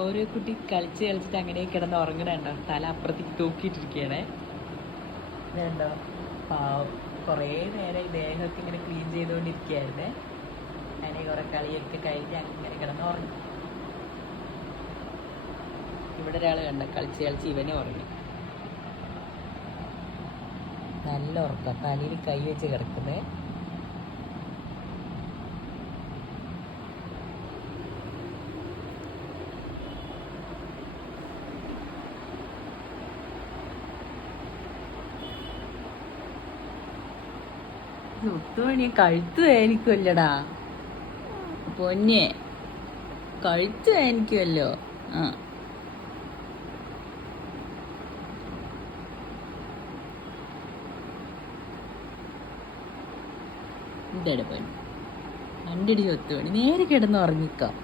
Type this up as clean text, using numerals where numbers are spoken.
ഓരോ കുട്ടി കളിച്ച് കളിച്ചിട്ട് അങ്ങനെ കിടന്ന് ഉറങ്ങണുണ്ടോ, തല അപ്പുറത്തേക്ക് തൂക്കിയിട്ടിരിക്കുകയാണേ. ഇതുണ്ടോ പാവം, കുറേ നേരം ഈ ദേഹമൊക്കെ ഇങ്ങനെ ക്ലീൻ ചെയ്തുകൊണ്ടിരിക്കുകയായിരുന്നേ. അങ്ങനെ കുറെ കളിയൊക്കെ കഴിഞ്ഞ് അങ്ങനെ കിടന്ന് ഉറങ്ങി. ഇവിടെ ഒരാൾ കണ്ട കളിച്ച് കളിച്ച് ഇവനും ഉറങ്ങി. നല്ല ഉറക്കം, തലയിൽ കൈ വെച്ച് കിടക്കുന്നേ. മുത്തുമണി കഴുത്ത് വേദനിക്കുമല്ലടാ പൊന്നെ, കഴുത്ത് വേദനിക്കുമല്ലോ. ആ ഇതടെ പൊന്നെ, കണ്ടിടി മുത്തുമണി, നേരെ കിടന്ന് ഉറങ്ങിക്കാം.